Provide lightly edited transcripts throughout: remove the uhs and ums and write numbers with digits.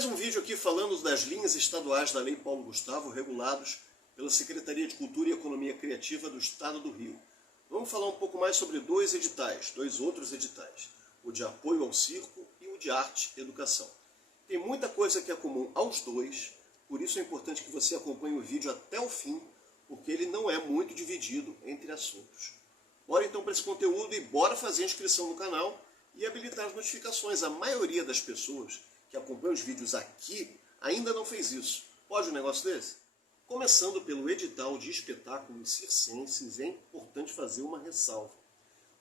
Mais um vídeo aqui falando das linhas estaduais da Lei Paulo Gustavo, regulados pela Secretaria de Cultura e Economia Criativa do Estado do Rio. Vamos falar um pouco mais sobre dois outros editais, o de apoio ao circo e o de arte e educação. Tem muita coisa que é comum aos dois, por isso é importante que você acompanhe o vídeo até o fim, porque ele não é muito dividido entre assuntos. Bora então para esse conteúdo e bora fazer a inscrição no canal e habilitar as notificações. A maioria das pessoas que acompanha os vídeos aqui ainda não fez isso. Pode um negócio desse? Começando pelo edital de espetáculos circenses, é importante fazer uma ressalva.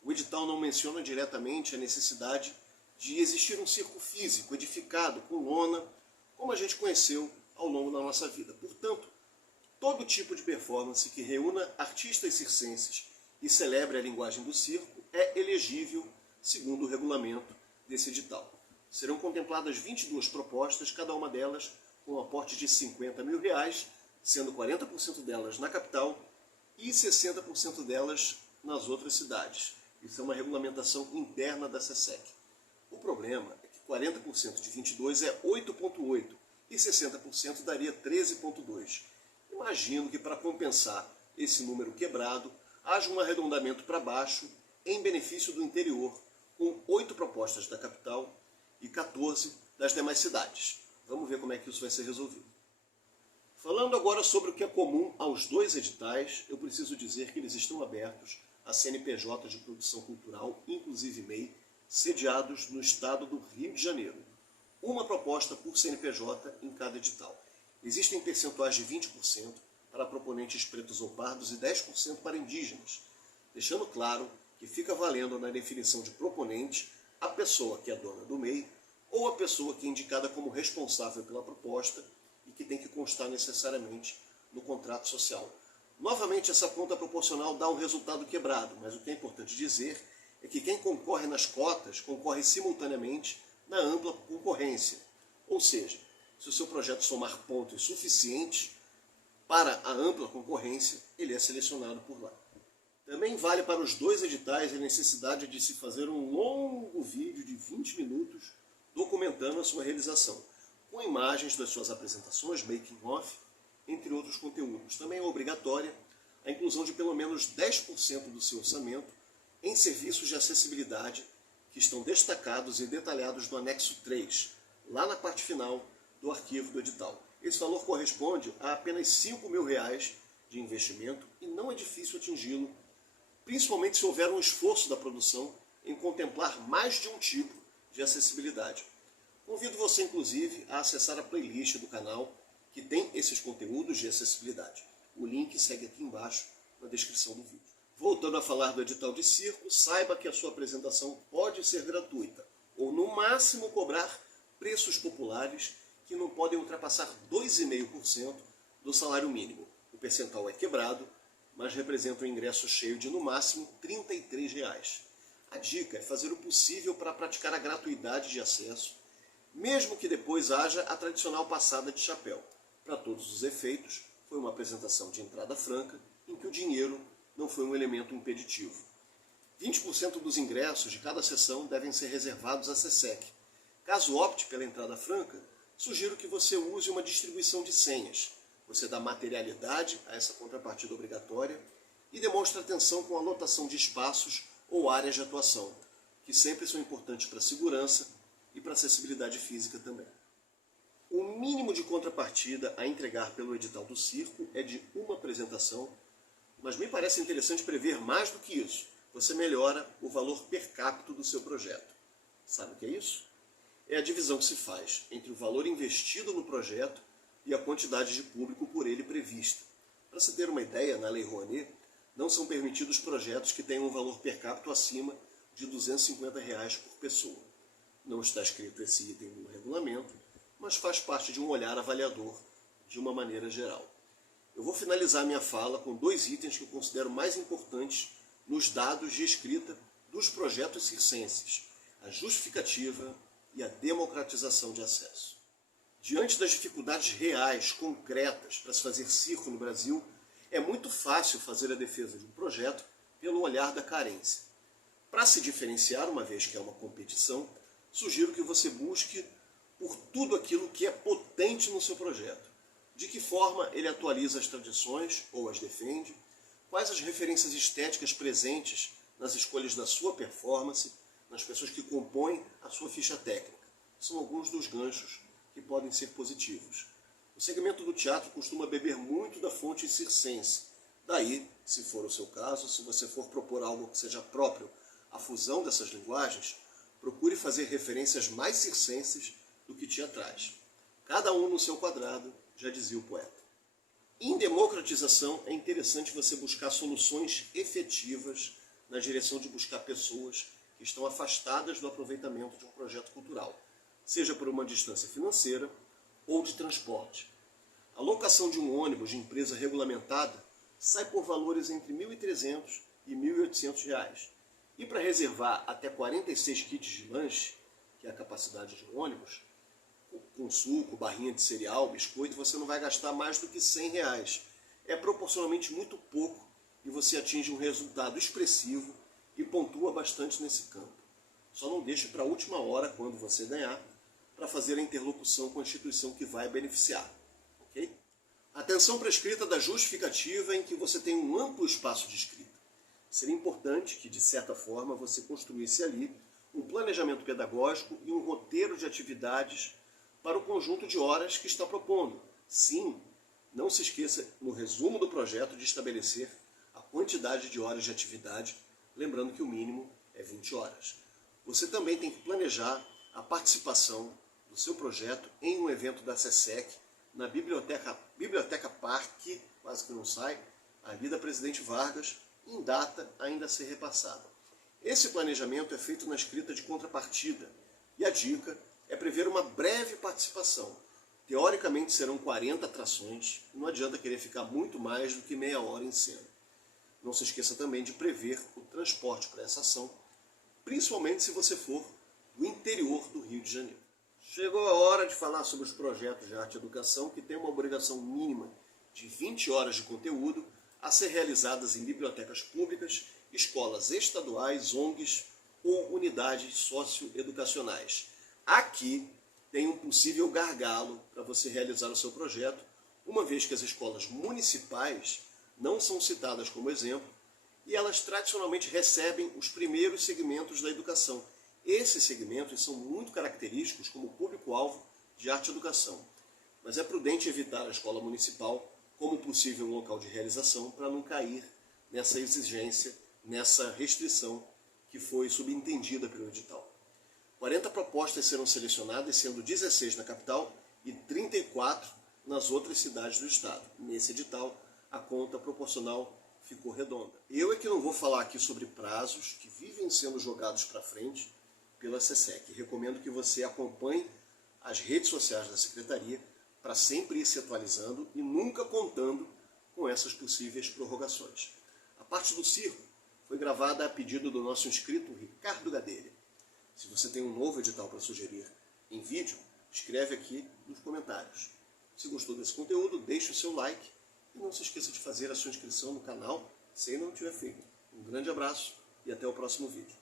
O edital não menciona diretamente a necessidade de existir um circo físico, edificado, com lona, como a gente conheceu ao longo da nossa vida. Portanto, todo tipo de performance que reúna artistas circenses e celebre a linguagem do circo é elegível segundo o regulamento desse edital. Serão contempladas 22 propostas, cada uma delas com um aporte de R$50 mil, sendo 40% delas na capital e 60% delas nas outras cidades. Isso é uma regulamentação interna da SESEC. O problema é que 40% de 22 é 8,8 e 60% daria 13,2. Imagino que para compensar esse número quebrado, haja um arredondamento para baixo em benefício do interior, com 8 propostas da capital e 14 das demais cidades. Vamos ver como é que isso vai ser resolvido. Falando agora sobre o que é comum aos dois editais, eu preciso dizer que eles estão abertos a CNPJ de produção cultural, inclusive MEI, sediados no estado do Rio de Janeiro. Uma proposta por CNPJ em cada edital. Existem percentuais de 20% para proponentes pretos ou pardos e 10% para indígenas, deixando claro que fica valendo na definição de proponente a pessoa que é dona do MEI ou a pessoa que é indicada como responsável pela proposta e que tem que constar necessariamente no contrato social. Novamente, essa conta proporcional dá um resultado quebrado, mas o que é importante dizer é que quem concorre nas cotas concorre simultaneamente na ampla concorrência. Ou seja, se o seu projeto somar pontos suficientes para a ampla concorrência, ele é selecionado por lá. Também vale para os dois editais a necessidade de se fazer um longo vídeo de 20 minutos documentando a sua realização, com imagens das suas apresentações, making off, entre outros conteúdos. Também é obrigatória a inclusão de pelo menos 10% do seu orçamento em serviços de acessibilidade que estão destacados e detalhados no anexo 3, lá na parte final do arquivo do edital. Esse valor corresponde a apenas R$5 mil de investimento e não é difícil atingi-lo, principalmente se houver um esforço da produção em contemplar mais de um tipo de acessibilidade. Convido você, inclusive, a acessar a playlist do canal que tem esses conteúdos de acessibilidade. O link segue aqui embaixo na descrição do vídeo. Voltando a falar do edital de circo, saiba que a sua apresentação pode ser gratuita, ou no máximo cobrar preços populares que não podem ultrapassar 2,5% do salário mínimo. O percentual é quebrado, mas representa um ingresso cheio de no máximo R$33. A dica é fazer o possível para praticar a gratuidade de acesso, mesmo que depois haja a tradicional passada de chapéu. Para todos os efeitos, foi uma apresentação de entrada franca, em que o dinheiro não foi um elemento impeditivo. 20% dos ingressos de cada sessão devem ser reservados à SESEC. Caso opte pela entrada franca, sugiro que você use uma distribuição de senhas. Você dá materialidade a essa contrapartida obrigatória e demonstra atenção com a lotação de espaços ou áreas de atuação, que sempre são importantes para a segurança e para a acessibilidade física também. O mínimo de contrapartida a entregar pelo edital do circo é de uma apresentação, mas me parece interessante prever mais do que isso. Você melhora o valor per capita do seu projeto. Sabe o que é isso? É a divisão que se faz entre o valor investido no projeto e a quantidade de público por ele prevista. Para se ter uma ideia, na Lei Rouanet, não são permitidos projetos que tenham um valor per capita acima de R$250 por pessoa. Não está escrito esse item no regulamento, mas faz parte de um olhar avaliador de uma maneira geral. Eu vou finalizar minha fala com dois itens que eu considero mais importantes nos dados de escrita dos projetos circenses: a justificativa e a democratização de acesso. Diante das dificuldades reais, concretas, para se fazer circo no Brasil, é muito fácil fazer a defesa de um projeto pelo olhar da carência. Para se diferenciar, uma vez que é uma competição, sugiro que você busque por tudo aquilo que é potente no seu projeto. De que forma ele atualiza as tradições ou as defende, quais as referências estéticas presentes nas escolhas da sua performance, nas pessoas que compõem a sua ficha técnica. São alguns dos ganchos que podem ser positivos. O segmento do teatro costuma beber muito da fonte circense. Daí, se for o seu caso, se você for propor algo que seja próprio à fusão dessas linguagens, procure fazer referências mais circenses do que teatrais. Cada um no seu quadrado, já dizia o poeta. Em democratização, é interessante você buscar soluções efetivas na direção de buscar pessoas que estão afastadas do aproveitamento de um projeto cultural, seja por uma distância financeira ou de transporte. A locação de um ônibus de empresa regulamentada sai por valores entre R$ 1.300 e R$ 1.800. E para reservar até 46 kits de lanche, que é a capacidade de um ônibus, com suco, barrinha de cereal, biscoito, você não vai gastar mais do que R$ 100. É proporcionalmente muito pouco e você atinge um resultado expressivo e pontua bastante nesse campo. Só não deixe para a última hora, quando você ganhar, para fazer a interlocução com a instituição que vai beneficiar. Ok? Atenção para a escrita da justificativa em que você tem um amplo espaço de escrita. Seria importante que, de certa forma, você construísse ali um planejamento pedagógico e um roteiro de atividades para o conjunto de horas que está propondo. Sim, não se esqueça, no resumo do projeto, de estabelecer a quantidade de horas de atividade, lembrando que o mínimo é 20 horas. Você também tem que planejar a participação do seu projeto em um evento da SESEC, na Biblioteca Parque, quase que não sai, ali da Presidente Vargas, em data ainda a ser repassada. Esse planejamento é feito na escrita de contrapartida, e a dica é prever uma breve participação. Teoricamente serão 40 atrações, não adianta querer ficar muito mais do que meia hora em cena. Não se esqueça também de prever o transporte para essa ação, principalmente se você for do interior do Rio de Janeiro. Chegou a hora de falar sobre os projetos de arte e educação que têm uma obrigação mínima de 20 horas de conteúdo a ser realizadas em bibliotecas públicas, escolas estaduais, ONGs ou unidades socioeducacionais. Aqui tem um possível gargalo para você realizar o seu projeto, uma vez que as escolas municipais não são citadas como exemplo e elas tradicionalmente recebem os primeiros segmentos da educação. Esses segmentos são muito característicos como público-alvo de arte e educação, mas é prudente evitar a escola municipal como possível local de realização para não cair nessa exigência, nessa restrição que foi subentendida pelo edital. 40 propostas serão selecionadas, sendo 16 na capital e 34 nas outras cidades do estado. Nesse edital, a conta proporcional ficou redonda. Eu é que não vou falar aqui sobre prazos que vivem sendo jogados para frente pela SESEC. Recomendo que você acompanhe as redes sociais da Secretaria para sempre ir se atualizando e nunca contando com essas possíveis prorrogações. A parte do circo foi gravada a pedido do nosso inscrito Ricardo Gadelha. Se você tem um novo edital para sugerir em vídeo, escreve aqui nos comentários. Se gostou desse conteúdo, deixe o seu like e não se esqueça de fazer a sua inscrição no canal se ainda não tiver feito. Um grande abraço e até o próximo vídeo.